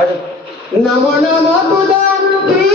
ಹಾಡು ನಮೋ ನಮೋ ಶ್ರೀ